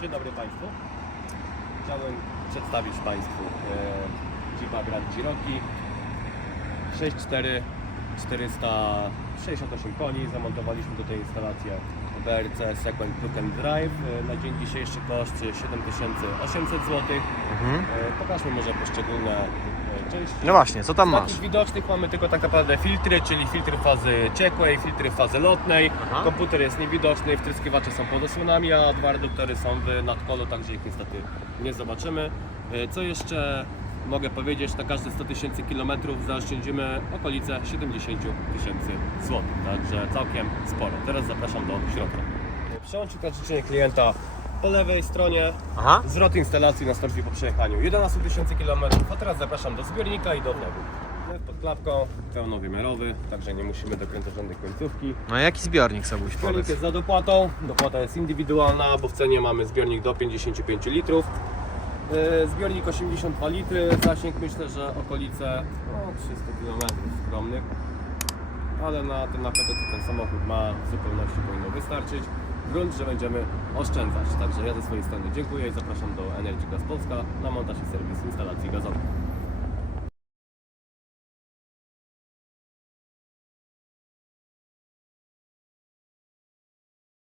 Dzień dobry Państwu. Chciałbym przedstawić Państwu e, Jeepa Grand Cherokee 6.4 468 koni. Zamontowaliśmy tutaj instalację WRC Sequent Plug and Drive. E, Na dzień dzisiejszy koszt 7800 zł. Mhm. E, Pokażmy może poszczególne e, części. No właśnie, co tam Z masz? takich widocznych mamy tylko tak naprawdę filtry, czyli filtry fazy ciekłej, filtry fazy lotnej. Aha. Komputer jest niewidoczny, wtryskiwacze są pod osłonami, a dwa reduktory są w nadkolu, także ich niestety nie zobaczymy. Co jeszcze mogę powiedzieć, na każde 100 tysięcy kilometrów zaoszczędzimy okolice 70 tysięcy złotych, także całkiem sporo. Teraz zapraszam do środka. Przełącznik na życzenie klienta po lewej stronie, Aha. Zwrot instalacji nastąpi po przejechaniu 11 tysięcy km, a teraz zapraszam do zbiornika i do wlewu. Wlew pod klapką, pełnowymiarowy, także nie musimy dokręcać żadnej końcówki. No jaki zbiornik sobie Zbiornik powiedz? jest za dopłatą, dopłata jest indywidualna, bo w cenie mamy zbiornik do 55 litrów. Yy, Zbiornik 82 litry, zasięg myślę, że okolice no, 300 km skromnych, ale na ten co ten samochód ma w zupełności powinno wystarczyć. Grunt, że będziemy oszczędzać. Także ja ze swojej strony dziękuję i zapraszam do Energy Gas Polska na montaż i serwis instalacji gazowych.